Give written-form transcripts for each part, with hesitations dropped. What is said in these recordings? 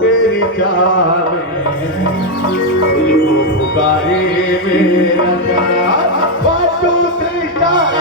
तेरी चाह में, तुझको पुकारे मेरा प्यार। 1 2 3 4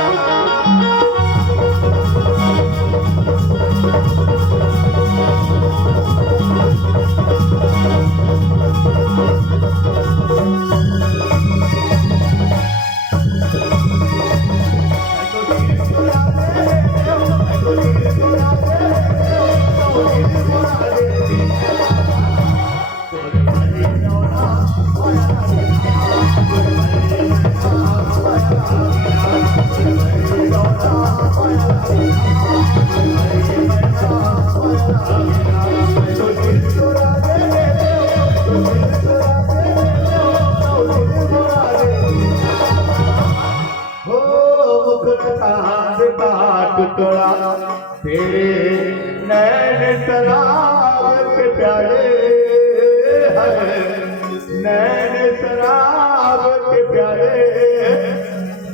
टुकड़ा तेरे नैन शराब के प्याले है, नैन शराब के प्याले।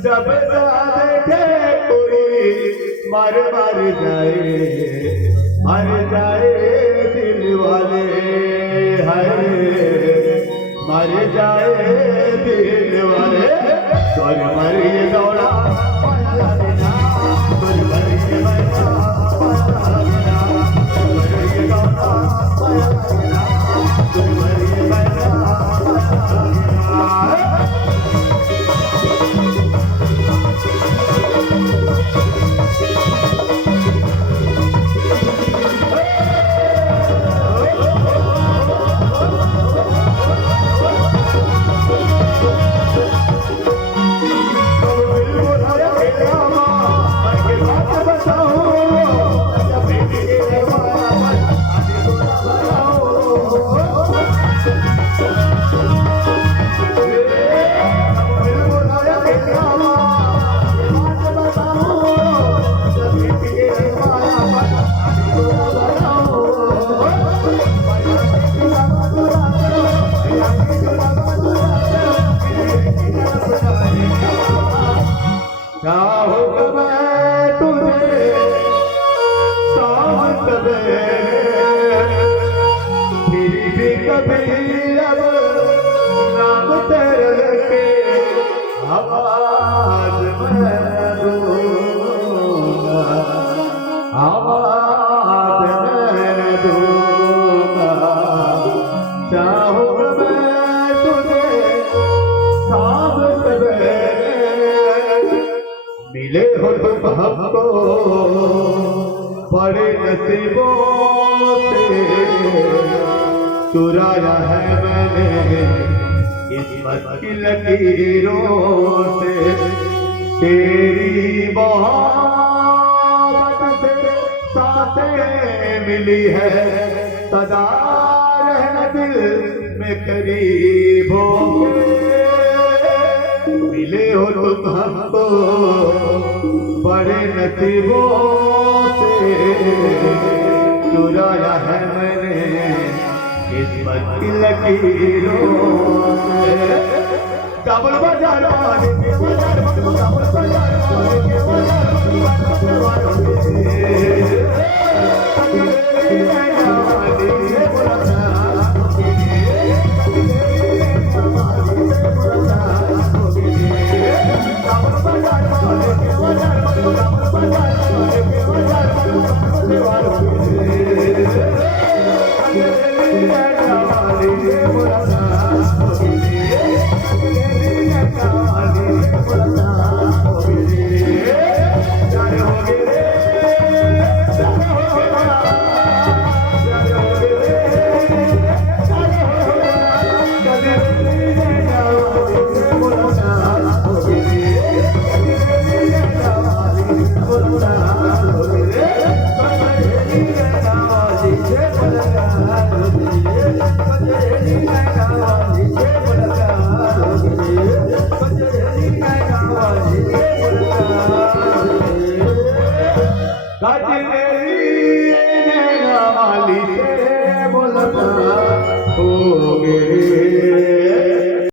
जब देखे कोई मर जाए दिल वाले है, मर जाए दिल वाले। स्वर मरिए दौड़ा कभी अब नाम तेरे के आवाज में दूंगा, आवाज में दूंगा। चाहूँ मैं तुझे शाम सवेरे, मिले हो तुम हमको बड़े नसीबों से। चुराया है मैंने किस्मत की लकीरों से, तेरी मोहब्बत से सांसें मिली है। सदा रहना दिल में करीब होके, मिले हो तुम हमको बड़े नसीबों से। चुराया है मैंने किस्मत की लकीरों से। डबल बाजार वाले के बाजार, डबल बाजार वाले के बाजार, Got